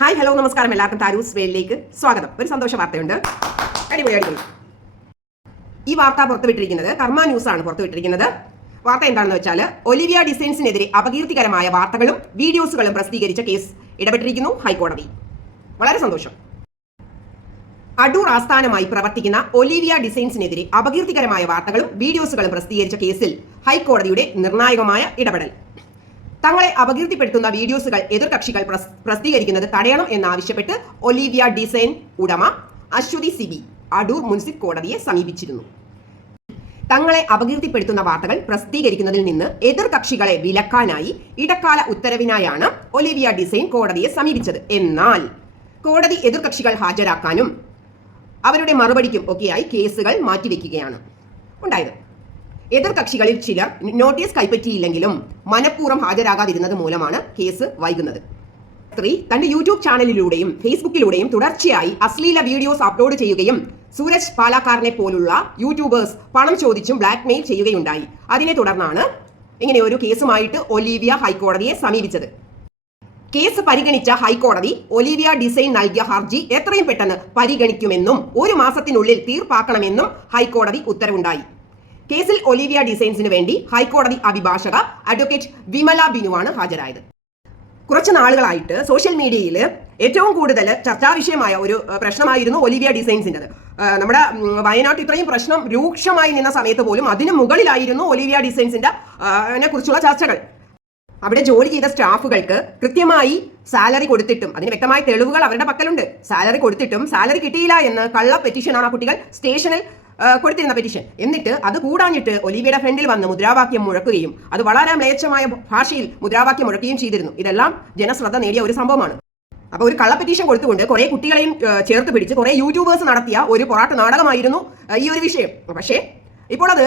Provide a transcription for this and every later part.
Hi hello നമസ്കാരം, എല്ലാവർക്കും താരൂസ് വേലിലേക്ക് സ്വാഗതം. ഒരു സന്തോഷ വാർത്തയുണ്ട്. അടിപൊളി. ഈ വാർത്ത പുറത്തുവിട്ടിരിക്കുന്നത് കർമ്മ ന്യൂസ് ആണ് പുറത്തുവിട്ടിരിക്കുന്നത്. വാർത്ത എന്താണെന്ന് വെച്ചാൽ, ഒലിവിയ ഡിസൈൻസിനെതിരെ അപകീർത്തികരമായ വാർത്തകളും വീഡിയോസുകളും പ്രസിദ്ധീകരിച്ച കേസ് ഇടപെട്ടിരിക്കുന്നു ഹൈക്കോടതി. വളരെ സന്തോഷം. അടൂർ ആസ്ഥാനമായി പ്രവർത്തിക്കുന്ന ഒലിവിയ ഡിസൈൻസിനെതിരെ അപകീർത്തികരമായ വാർത്തകളും വീഡിയോസുകളും പ്രസിദ്ധീകരിച്ച കേസിൽ ഹൈക്കോടതിയുടെ നിർണായകമായ ഇടപെടൽ. തങ്ങളെ അപകീർത്തിപ്പെടുത്തുന്ന വീഡിയോസുകൾ എതിർകക്ഷികൾ പ്രസിദ്ധീകരിക്കുന്നത് തടയണം എന്നാവശ്യപ്പെട്ട് ഒലിവിയ ഡിസൈൻ ഉടമ അശ്വതി സിബി അടൂർ മുനിസിപ്പൽ കോടതിയെ സമീപിച്ചിരുന്നു. തങ്ങളെ അപകീർത്തിപ്പെടുത്തുന്ന വാർത്തകൾ പ്രസിദ്ധീകരിക്കുന്നതിൽ നിന്ന് എതിർകക്ഷികളെ വിലക്കാനായി ഇടക്കാല ഉത്തരവിനായാണ് ഒലിവിയ ഡിസൈൻ കോടതിയെ സമീപിച്ചത്. എന്നാൽ കോടതി എതിർകക്ഷികൾ ഹാജരാക്കാനും അവരുടെ മറുപടിക്കും ഒക്കെയായി കേസുകൾ മാറ്റിവെക്കുകയാണ് ഉണ്ടായത്. എതിർകക്ഷികളിൽ ചിലർ നോട്ടീസ് കൈപ്പറ്റിയില്ലെങ്കിലും മനഃപൂർവ്വം ഹാജരാകാതിരുന്നത് മൂലമാണ് കേസ് വൈകുന്നത്. സ്ത്രീ തന്റെ യൂട്യൂബ് ചാനലിലൂടെയും ഫേസ്ബുക്കിലൂടെയും തുടർച്ചയായി അശ്ലീല വീഡിയോസ് അപ്ലോഡ് ചെയ്യുകയും സൂരജ് പാലക്കാരനെ പോലുള്ള യൂട്യൂബേഴ്സ് പണം ചോദിച്ചും ബ്ലാക്ക്മെയിൽ ചെയ്യുകയുണ്ടായി. അതിനെ തുടർന്നാണ് ഇങ്ങനെ ഒരു കേസുമായിട്ട് ഒലിവിയ ഹൈക്കോടതിയെ സമീപിച്ചത്. കേസ് പരിഗണിച്ച ഹൈക്കോടതി ഒലിവിയ ഡിസൈൻ നൽകിയ ഹർജി എത്രയും പെട്ടെന്ന് പരിഗണിക്കുമെന്നും 1 മാസത്തിനുള്ളിൽ തീർപ്പാക്കണമെന്നും ഹൈക്കോടതി ഉത്തരവുണ്ടായി. കേസിൽ ഒലിവിയ ഡിസൈൻസിന് വേണ്ടി ഹൈക്കോടതി അഭിഭാഷക അഡ്വക്കേറ്റ് വിമല ബിനുവാണ് ഹാജരായത്. കുറച്ച് നാളുകളായിട്ട് സോഷ്യൽ മീഡിയയിൽ ഏറ്റവും കൂടുതൽ ചർച്ചാ വിഷയമായ ഒരു പ്രശ്നമായിരുന്നു ഒലിവിയ ഡിസൈൻസിൻ്റെത്. നമ്മുടെ വയനാട്ടിൽ ഇത്രയും പ്രശ്നം രൂക്ഷമായി നിന്ന സമയത്ത് പോലും അതിന് മുകളിലായിരുന്നു ഒലിവിയ ഡിസൈൻസിന്റെ കുറിച്ചുള്ള ചർച്ചകൾ. അവിടെ ജോലി ചെയ്ത സ്റ്റാഫുകൾക്ക് കൃത്യമായി സാലറി കൊടുത്തിട്ടും, അതിന് വ്യക്തമായ തെളിവുകൾ അവരുടെ പക്കലുണ്ട്, സാലറി കൊടുത്തിട്ടും സാലറി കിട്ടിയില്ല എന്ന് കള്ള പെറ്റീഷനാണ് ആ കുട്ടികൾ സ്റ്റേഷനിൽ കൊടുത്തിരുന്ന പെറ്റീഷൻ. എന്നിട്ട് അത് കൂടാഞ്ഞിട്ട് ഒലിവിയുടെ ഫ്രണ്ടിൽ വന്ന് മുദ്രാവാക്യം മുഴക്കുകയും അത് വളരെ മ്ലേച്ഛമായ ഭാഷയിൽ മുദ്രാവാക്യം മുഴക്കുകയും ചെയ്തിരുന്നു. ഇതെല്ലാം ജനശ്രദ്ധ നേടിയ ഒരു സംഭവമാണ്. അപ്പോൾ ഒരു കള്ള പെറ്റീഷൻ കൊടുത്തുകൊണ്ട് കുറെ കുട്ടികളെയും ചേർത്ത് പിടിച്ച് കുറെ യൂട്യൂബേഴ്സ് നടത്തിയ ഒരു പൊറാട്ട് നാടകമായിരുന്നു ഈ ഒരു വിഷയം. പക്ഷേ ഇപ്പോൾ അത്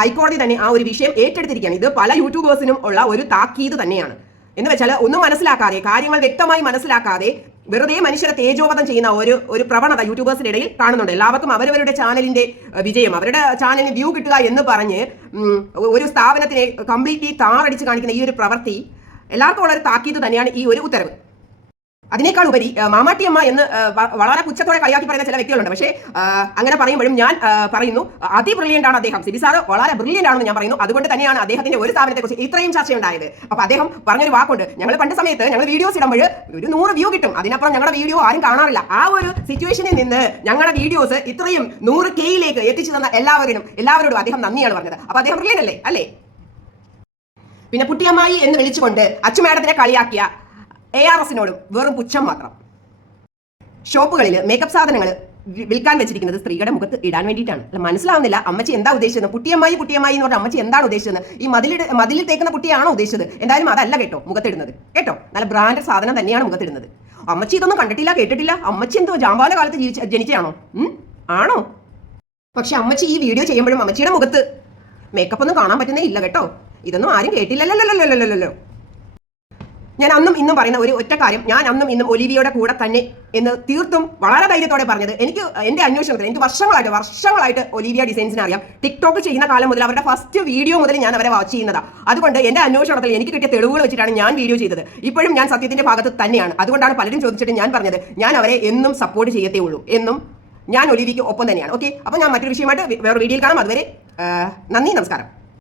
ഹൈക്കോടതി തന്നെ ആ ഒരു വിഷയം ഏറ്റെടുത്തിരിക്കുകയാണ്. ഇത് പല യൂട്യൂബേഴ്സിനും ഉള്ള ഒരു താക്കീത് തന്നെയാണ്. എന്ന് വെച്ചാൽ ഒന്നും മനസ്സിലാക്കാതെ, കാര്യങ്ങൾ വ്യക്തമായി മനസ്സിലാക്കാതെ വെറുതെ മനുഷ്യരെ തേജോവധം ചെയ്യുന്ന ഒരു പ്രവണത യൂട്യൂബേഴ്സിന്റെ ഇടയിൽ കാണുന്നുണ്ട്. എല്ലാവർക്കും അവരവരുടെ ചാനലിന്റെ വിജയം, അവരുടെ ചാനലിന് വ്യൂ കിട്ടുക എന്ന് പറഞ്ഞ് ഒരു സ്ഥാപനത്തിനെ കംപ്ലീറ്റ്ലി താറടിച്ച് കാണിക്കുന്ന ഈ ഒരു പ്രവൃത്തി എല്ലാവർക്കും ഉള്ള ഒരു താക്കീത് തന്നെയാണ് ഈ ഒരു ഉത്തരവ്. അതിനേക്കാൾ ഉപരി മാമാട്ടിയമ്മ എന്ന് വളരെ പുച്ഛത്തോടെ കളിയാക്കി പറയുന്ന ചില വ്യക്തികളുണ്ട്. പക്ഷേ അങ്ങനെ പറയുമ്പോഴും ഞാൻ പറയുന്നു, ബ്രില്യൻ്റ് ആണ് അദ്ദേഹം. സിബി സാറ് വളരെ ബ്രില്യൻ്റ് ആണെന്ന് ഞാൻ പറയുന്നു. അതുകൊണ്ട് തന്നെയാണ് അദ്ദേഹത്തിന്റെ ഒരു സ്ഥാപനത്തെക്കുറിച്ച് ഇത്രയും ചർച്ചയുണ്ടായത്. അപ്പോൾ അദ്ദേഹം പറഞ്ഞൊരു വാക്കുണ്ട്, ഞങ്ങൾ പണ്ട് സമയത്ത് ഞങ്ങൾ വീഡിയോസ് ഇടുമ്പോൾ ഒരു 100 വ്യൂ കിട്ടും, അതിനപ്പുറം ഞങ്ങളുടെ വീഡിയോ ആരും കാണാറില്ല. ആ ഒരു സിറ്റുവേഷനിൽ നിന്ന് ഞങ്ങളുടെ വീഡിയോസ് ഇത്രയും 100Kയിലേക്ക് എത്തിച്ചു തന്ന എല്ലാവരോടും അദ്ദേഹം നന്ദിയാണ് പറഞ്ഞത്. അപ്പോൾ അദ്ദേഹം ബ്രില്യൻ്റ് അല്ലേ? പിന്നെ പുട്ടിയമ്മായി എന്ന് വിളിച്ചുകൊണ്ട് അച്ചുമേഡത്തിനെ കളിയാക്കിയ ARSനോടും വെറും പുച്ഛം മാത്രം. ഷോപ്പുകളിൽ മേക്കപ്പ് സാധനങ്ങൾ വിൽക്കാൻ വെച്ചിരിക്കുന്നത് സ്ത്രീകളുടെ മുഖത്ത് ഇടാൻ വേണ്ടിയിട്ടാണ്. മനസ്സിലാവുന്നില്ല അമ്മച്ചി എന്താ ഉദ്ദേശിച്ചത്. പുട്ടിയമ്മായി എന്ന് പറഞ്ഞ അമ്മച്ചി എന്താണ് ഉദ്ദേശിച്ചത്? ഈ മതിലിൽ തേക്കുന്ന പുട്ടിയാണോ ഉദ്ദേശിച്ചത്? എന്തായാലും അതല്ല കേട്ടോ മുഖത്തിടുന്നത്. കേട്ടോ, നല്ല ബ്രാൻഡഡ് സാധനം തന്നെയാണ് മുഖത്തിടുന്നത്. അമ്മച്ചി ഇതൊന്നും കണ്ടിട്ടില്ല, കേട്ടിട്ടില്ല. അമ്മച്ചി എന്തോ ജാമ്പാല കാലത്ത് ജനിച്ചതാണോ? ആണോ? പക്ഷെ അമ്മച്ചി ഈ വീഡിയോ ചെയ്യുമ്പോഴും അമ്മച്ചിയുടെ മുഖത്ത് മേക്കപ്പ് ഒന്നും കാണാൻ പറ്റുന്നേ ഇല്ല കേട്ടോ. ഇതൊന്നും ആരും കേട്ടില്ലല്ലോ. ഞാൻ അന്നും ഇന്നും പറയുന്ന ഒരു ഒറ്റ കാര്യം, ഞാൻ അന്നും ഇന്നും ഒലിവിയയുടെ കൂടെ തന്നെ എന്ന് തീർത്തും വളരെ ധൈര്യത്തോടെ പറഞ്ഞത്, എന്റെ അന്വേഷണത്തിൽ എനിക്ക് വർഷങ്ങളായിട്ട് ഒലിവിയ ഡിസൈൻസിനെ അറിയാം. ടിക്ടോക്ക് ചെയ്യുന്ന കാലം മുതൽ അവരുടെ ഫസ്റ്റ് വീഡിയോ മുതൽ ഞാൻ അവരെ വാച്ച് ചെയ്യുന്നതാണ്. അതുകൊണ്ട് എന്റെ അന്വേഷണത്തിൽ എനിക്ക് കിട്ടിയ തെളിവുകൾ വെച്ചിട്ടാണ് ഞാൻ വീഡിയോ ചെയ്തത്. ഇപ്പോഴും ഞാൻ സത്യത്തിന്റെ ഭാഗത്ത് തന്നെയാണ്. അതുകൊണ്ടാണ് പലരും ചോദിച്ചിട്ട് ഞാൻ പറഞ്ഞത്, ഞാൻ അവരെ എന്നും സപ്പോർട്ട് ചെയ്യത്തേ ഉള്ളൂ. എന്നും ഞാൻ ഒലിവിക്ക് ഒപ്പം തന്നെയാണ്. ഓക്കെ, അപ്പോൾ ഞാൻ മറ്റൊരു വിഷയമായിട്ട് വേറെ വീഡിയോയിൽ കാണാം. അതുവരെ നന്ദി, നമസ്കാരം.